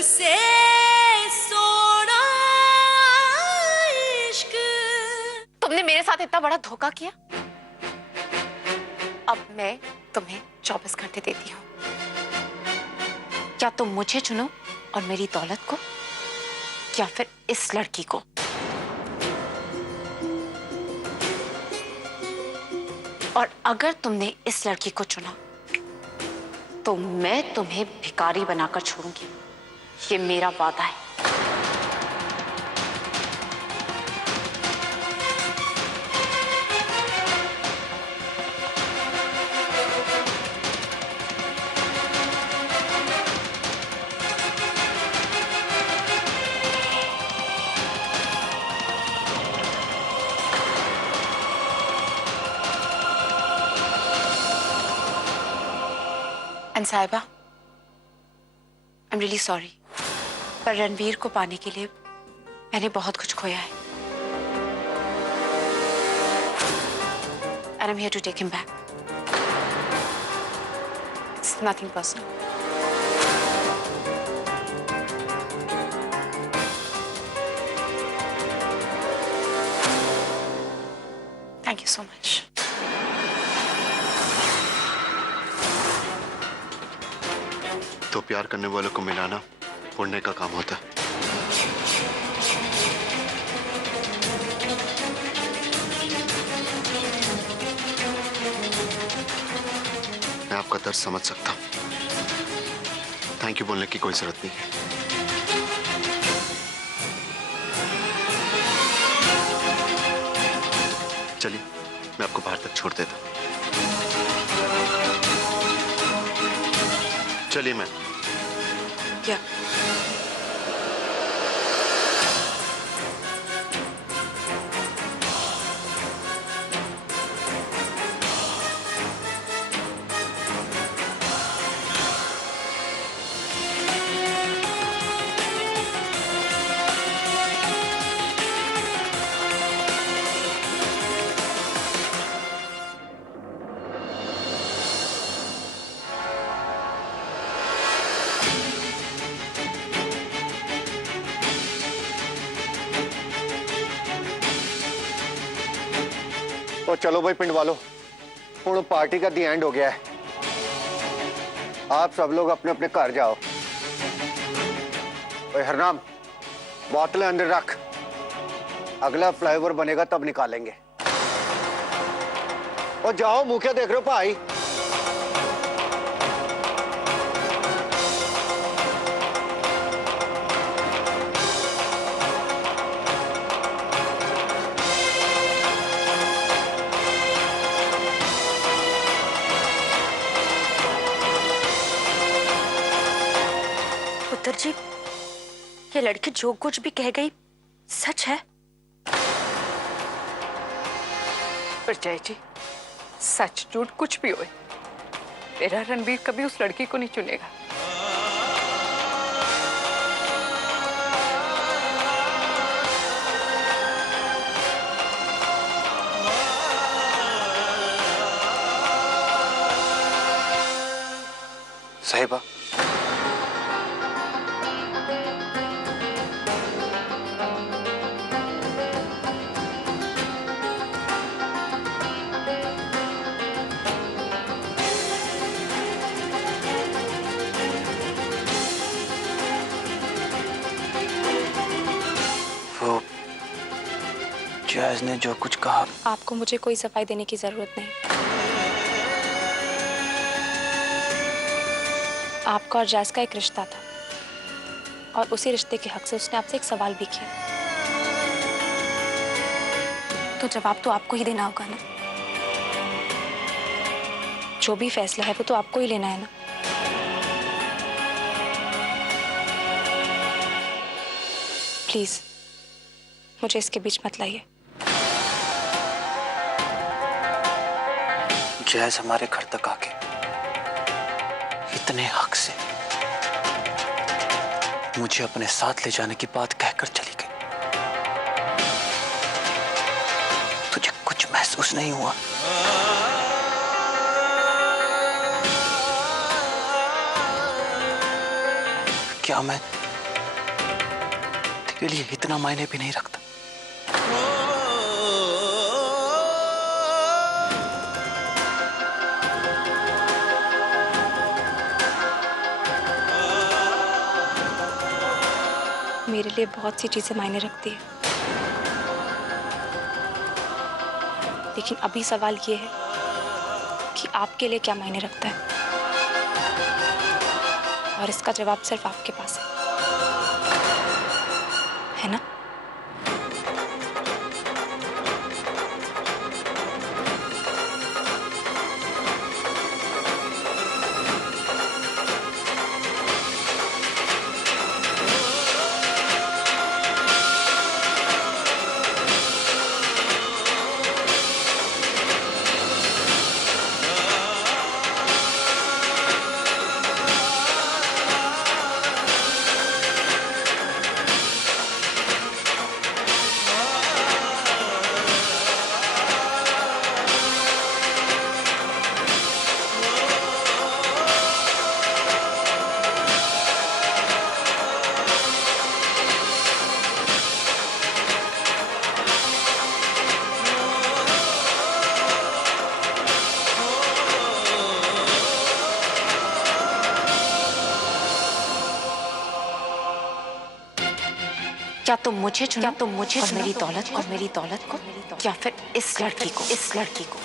तुझसे सोना इश्क। तुमने मेरे साथ इतना बड़ा धोखा किया, अब मैं तुम्हें 24 घंटे देती हूँ। क्या तुम मुझे चुनो और मेरी दौलत को, या फिर इस लड़की को? और अगर तुमने इस लड़की को चुना तो मैं तुम्हें भिखारी बनाकर छोड़ूंगी, ये मेरा वादा है। एंड साहिबा, आई एम रियली सॉरी, पर रणवीर को पाने के लिए मैंने बहुत कुछ खोया है। And I am here to take him back. It's nothing personal. Thank you so much. तो प्यार करने वालों को मिलाना पुण्य का काम होता है। मैं आपका दर्द समझ सकता हूं। थैंक यू बोलने की कोई जरूरत नहीं है। चलिए, मैं आपको बाहर तक छोड़ देता हूं। चलिए मैं। क्या? तो चलो भाई पिंड वालों, हुण पार्टी का दी एंड हो गया है। आप सब लोग अपने अपने घर जाओ। ओए हरनाम, बोतलें अंदर रख, अगला फ्लाईओवर बनेगा तब निकालेंगे। और जाओ, मुंह क्या देख रहे हो भाई? पुत्र जी, ये लड़की जो कुछ भी कह गई सच है? पर जय जी, सच झूठ कुछ भी होए, मेरा रणवीर कभी उस लड़की को नहीं चुनेगा। साहिबा, वो जैज ने जो कुछ कहा, आपको मुझे कोई सफाई देने की जरूरत नहीं। आपका और जैज का एक रिश्ता था और उसी रिश्ते के हक से उसने आपसे एक सवाल भी किया, तो जवाब तो आपको ही देना होगा ना। जो भी फैसला है वो तो आपको ही लेना है ना। प्लीज मुझे इसके बीच मत लाइए। जैज हमारे घर तक आके इतने हक से मुझे अपने साथ ले जाने की बात कहकर चली गई। तुझे कुछ महसूस नहीं हुआ? क्या मैं के लिए इतना मायने भी नहीं रखता। मेरे लिए बहुत सी चीजें मायने रखती है, लेकिन अभी सवाल ये है कि आपके लिए क्या मायने रखता है, और इसका जवाब सिर्फ आपके पास है ना? क्या तुम मुझे चुनो, क्या तुम मुझे और मेरी दौलत को, या फिर इस लड़की को?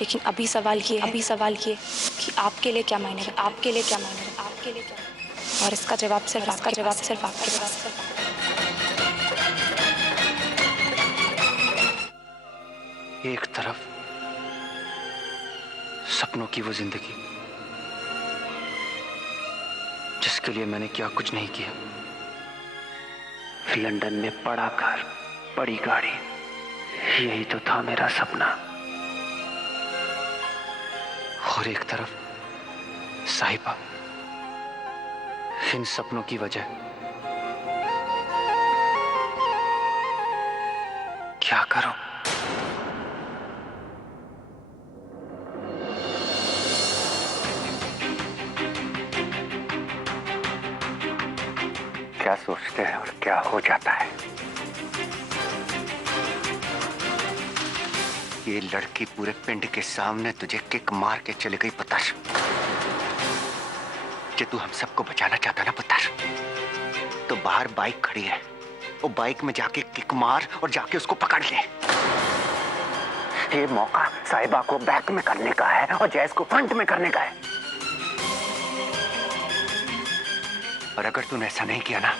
लेकिन अभी सवाल ये कि आपके लिए क्या मायने रखता है, और इसका जवाब सिर्फ आपके पास है। एक तरफ सपनों की वो जिंदगी जिसके लिए मैंने क्या कुछ नहीं किया, लंदन में बड़ा घर, बड़ी गाड़ी, यही तो था मेरा सपना। और एक तरफ साहिबा, इन सपनों की वजह क्या करूं? क्या सोचते हैं और क्या हो जाता है। ये लड़की पूरे पिंड के सामने तुझे किक मार के चली गई पुत्र। कि तू हम सबको बचाना चाहता ना पुत्र, तो बाहर बाइक खड़ी है, वो बाइक में जाके किक मार और जाके उसको पकड़ ले। ये मौका साहिबा को बैक में करने का है और जैस को फ्रंट में करने का है। और अगर तूने ऐसा नहीं किया ना,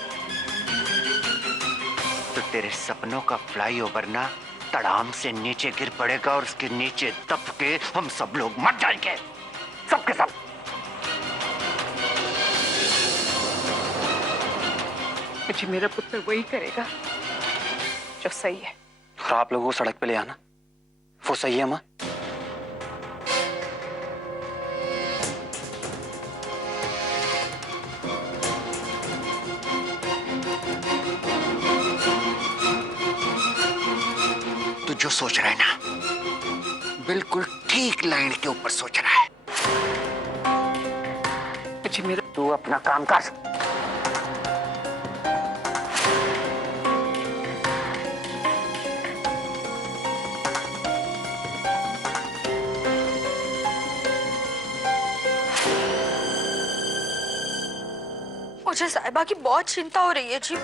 तो तेरे सपनों का फ्लाईओवर ना तड़ाम से नीचे गिर पड़ेगा और उसके नीचे दब के हम सब लोग मर जाएंगे, सबके सब। मुझे मेरा पुत्र वही करेगा जो सही है। और आप लोगों को सड़क पे ले आना, वो सही है माँ? तू जो सोच रहा है ना, बिल्कुल ठीक लाइन के ऊपर सोच रहा है। मुझे मेरा तू अपना काम कर। मुझे साहिबा की बहुत चिंता हो रही है जी।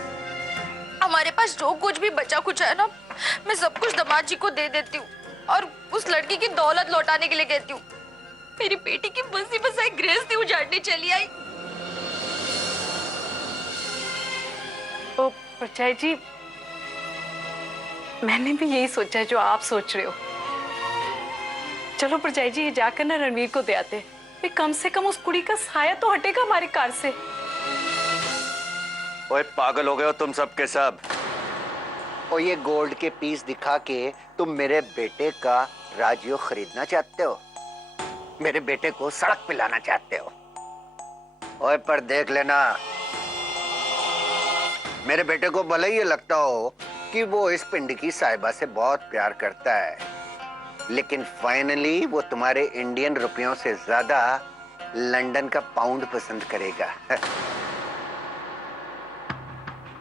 हमारे पास जो कुछ भी बचा कुछ है ना, मैं सब कुछ दामाद जी को दे देती हूँ और उस लड़की की दौलत लौटाने के लिए कहती हूँ। मेरी बेटी की बसी बसाई गृहस्थी उजाड़ने चली आई। ओ परचाई जी, मैंने भी यही सोचा है जो आप सोच रहे हो। चलो परचाई जी, ये जाकर ना रणवीर को दे आते, कम से कम उस कुड़ी का साया तो हटेगा हमारे कार से। ओए पागल हो गए हो तुम सब के सब। और ये गोल्ड के पीस दिखा के तुम मेरे बेटे का राजयोग खरीदना चाहते हो, मेरे बेटे को सड़क पे लाना चाहते हो। ओए पर देख लेना, मेरे बेटे को भले ही ये लगता हो कि वो इस पिंड की साहिबा से बहुत प्यार करता है, लेकिन फाइनली वो तुम्हारे इंडियन रुपयों से ज्यादा लंदन का पाउंड पसंद करेगा।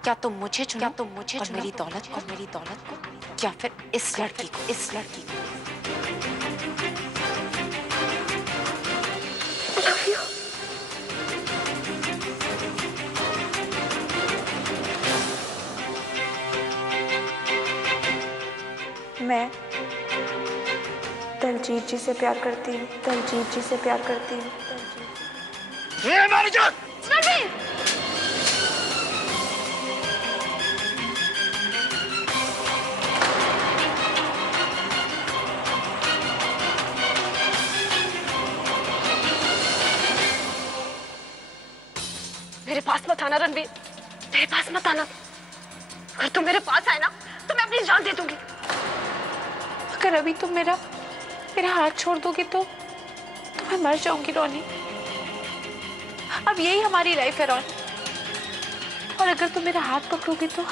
क्या तुम मुझे चुनो और मेरी दौलत को या फिर इस लड़की को? मैं दलजीत जी से प्यार करती हूँ। मेरे पास मत आना रणवीर, मेरे पास मत आना। अगर तुम मेरे पास आए ना तो मैं अपनी जान दे दूंगी। अगर अभी तुम मेरा हाथ छोड़ दोगे तो मैं मर जाऊंगी रोनी। अब यही हमारी लाइफ है रोनी, और अगर तुम मेरा हाथ पकड़ोगे तो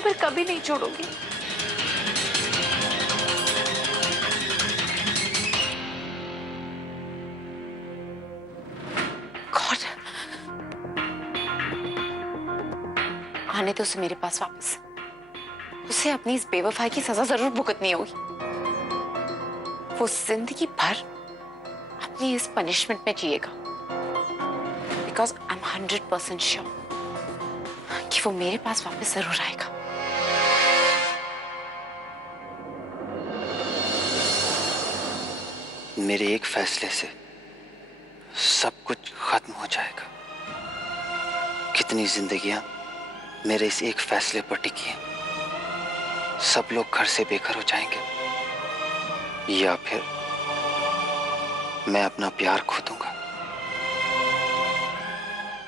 फिर कभी नहीं छोड़ोगी। गॉड, आने तो उसे मेरे पास वापस। उसे अपनी इस बेवफाई की सजा जरूर भुगतनी होगी। वो जिंदगी भर अपनी इस पनिशमेंट में जिएगा, बिकॉज आई एम 100% श्योर कि वो मेरे पास वापस जरूर आएगा। मेरे एक फैसले से सब कुछ खत्म हो जाएगा। कितनी जिंदगियां मेरे इस एक फैसले पर टिकी हैं। सब लोग घर से बेघर हो जाएंगे, या फिर मैं अपना प्यार खो दूंगा।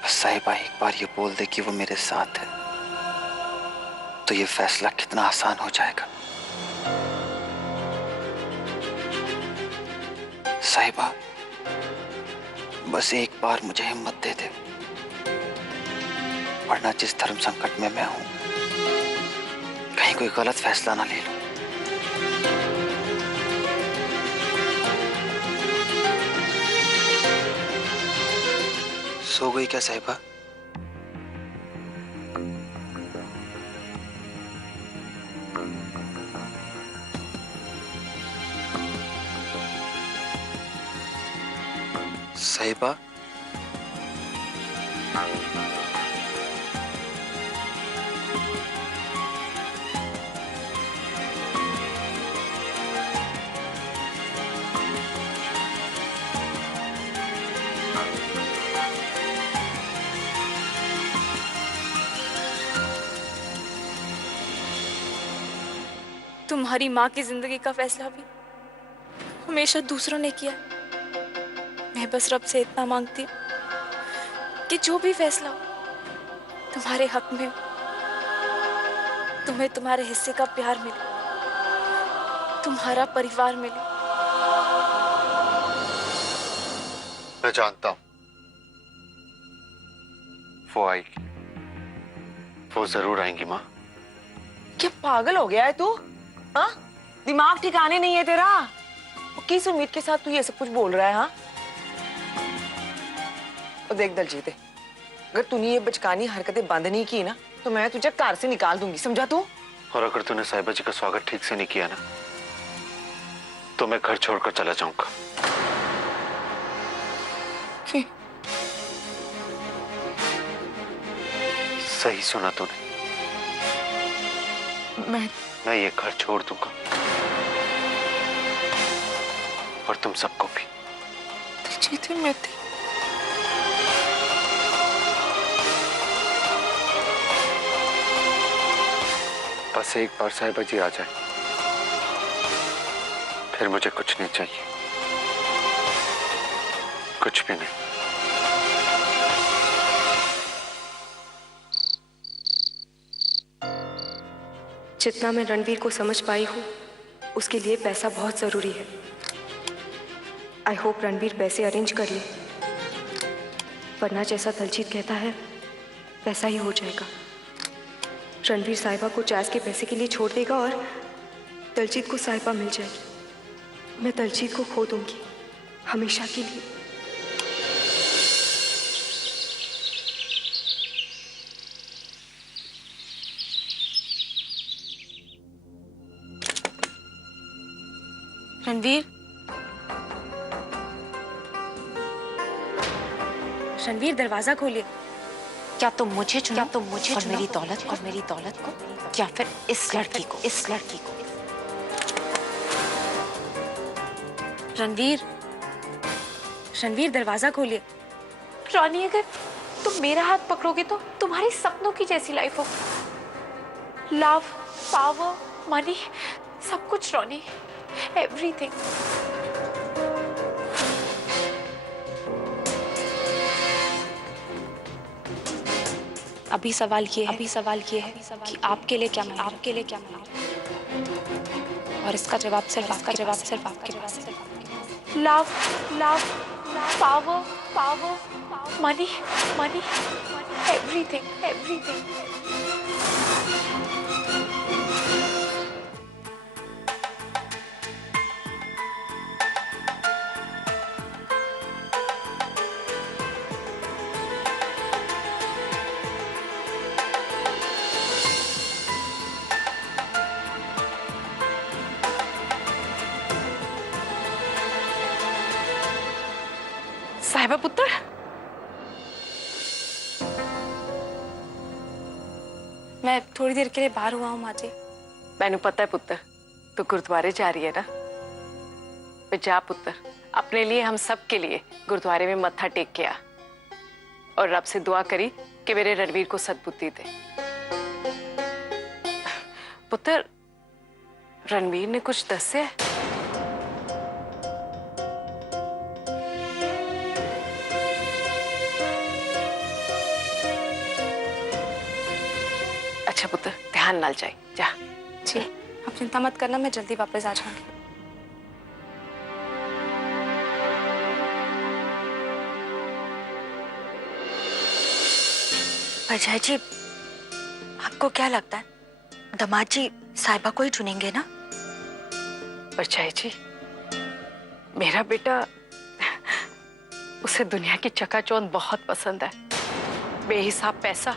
बस साहिबा एक बार ये बोल दे कि वो मेरे साथ है, तो ये फैसला कितना आसान हो जाएगा। साहिबा, बस एक बार मुझे हिम्मत दे दे, वरना जिस धर्म संकट में मैं हूं, कहीं कोई गलत फैसला ना ले लूं। सो गई क्या साहिबा? साहिबा, तुम्हारी माँ की जिंदगी का फैसला भी हमेशा दूसरों ने किया। मैं बस रब से इतना मांगती हूँ कि जो भी फैसला हो तुम्हारे हक में हो, तुम्हें तुम्हारे हिस्से का प्यार मिले, तुम्हारा परिवार मिले। मैं जानता हूं वो आएगी, वो जरूर आएंगी माँ। क्या पागल हो गया है तू? हाँ, दिमाग ठिकाने नहीं है तेरा। वो किस उम्मीद के साथ तू ये सब कुछ बोल रहा है? हाँ, और देख दलजीत, अगर तूने ये बचकानी हरकतें बंद नहीं की ना, तो मैं तुझे कार से निकाल दूंगी, समझा तू? और अगर तूने साहिबा जी का स्वागत ठीक से नहीं किया ना, तो मैं घर छोड़कर चला जाऊंगा। सही सुना तूने, मैं ये घर छोड़ दूंगा, और तुम सबको भी। दलजीत, मैं थी। बस एक बार साहिबा जी आ जाए, फिर मुझे कुछ नहीं चाहिए, कुछ भी नहीं। जितना मैं रणवीर को समझ पाई हूँ, उसके लिए पैसा बहुत ज़रूरी है। आई होप रणवीर पैसे अरेंज कर ले, वरना जैसा दलजीत कहता है वैसा ही हो जाएगा। रणवीर साहिबा को चैस के पैसे के लिए छोड़ देगा और दलजीत को साहिबा मिल जाएगी। मैं दलजीत को खो दूंगी हमेशा के लिए। रणवीर, रणवीर दरवाजा खोलिए। क्या तुम मुझे चुनो? क्या तुम मुझे और मेरी दौलत को या फिर इस लड़की को? रणवीर, रणवीर दरवाजा खोलिए। रॉनी, अगर तुम मेरा हाथ पकड़ोगे तो तुम्हारी सपनों की जैसी लाइफ हो। लव, पावर, मनी, सब कुछ रॉनी, एवरीथिंग। अभी सवाल ये है कि आपके लिए क्या मायने और इसका जवाब सिर्फ आपके पास है। Love, power, money, everything. साहिबा पुत्र, मैं थोड़ी देर के लिए बाहर हुआ हूँ माँ जी। मैंने पता है पुत्र, तू गुरुद्वारे जा रही है ना। वे जा पुत्र, अपने लिए, हम सब के लिए गुरुद्वारे में मत्था टेक के आ और रब से दुआ करी कि मेरे रणवीर को सद्बुद्धि दे। पुत्र, रणवीर ने कुछ दस्या है? अच्छा पुत्र, ध्यान नाल जाए, जा। जी, आप चिंता मत करना, मैं जल्दी वापस आ जाऊंगी। अजय जी, आपको क्या लगता है दामाद जी साहिबा को ही चुनेंगे ना? परछाई जी, मेरा बेटा, उसे दुनिया की चकाचौंध बहुत पसंद है। बेहिसाब पैसा,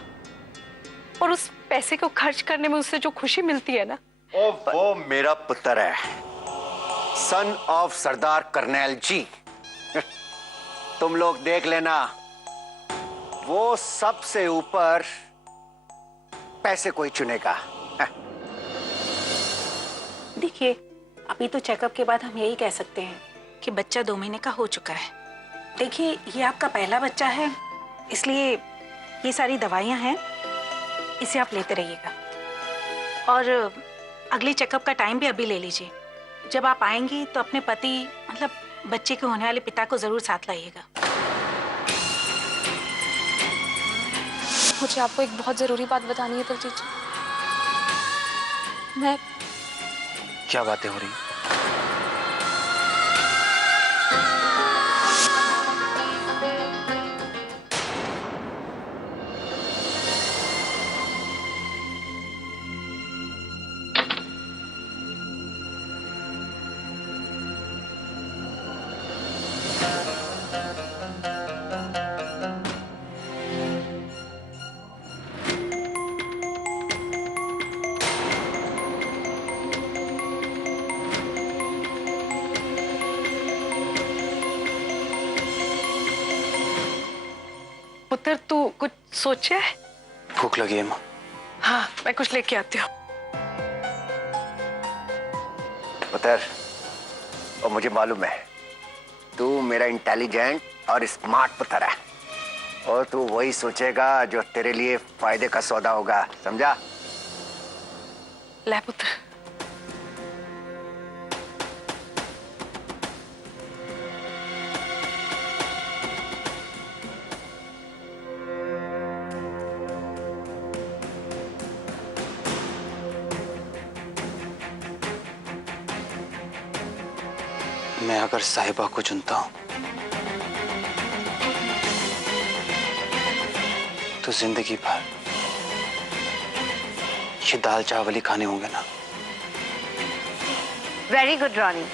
और उस पैसे को खर्च करने में उसे जो खुशी मिलती है ना, वो मेरा पुत्र है, सन ऑफ सरदार करनैल जी। तुम लोग देख लेना, वो सबसे ऊपर पैसे को ही चुनेगा। देखिए, अभी तो चेकअप के बाद हम यही कह सकते हैं कि बच्चा 2 महीने का हो चुका है। देखिए, ये आपका पहला बच्चा है, इसलिए ये सारी दवाइयां हैं, इसे आप लेते रहिएगा। और अगली चेकअप का टाइम भी अभी ले लीजिए। जब आप आएंगी तो अपने पति, मतलब बच्चे के होने वाले पिता को जरूर साथ लाइएगा। मुझे आपको एक बहुत जरूरी बात बतानी है दलजीत जी। मैं क्या बातें हो रही? पुत्र तू कुछ सोचा है? भूख लगी है माँ। हाँ, मैं कुछ लेके आती हूँ। पुत्र, और मुझे मालूम है तू मेरा इंटेलिजेंट और स्मार्ट पुत्र है, और तू वही सोचेगा जो तेरे लिए फायदे का सौदा होगा, समझा? ले पुत्र। मैं अगर साहिबा को चुनता हूं तो जिंदगी भर ये दाल चावल ही खाने होंगे ना। Very good Ronnie.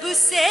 सबसे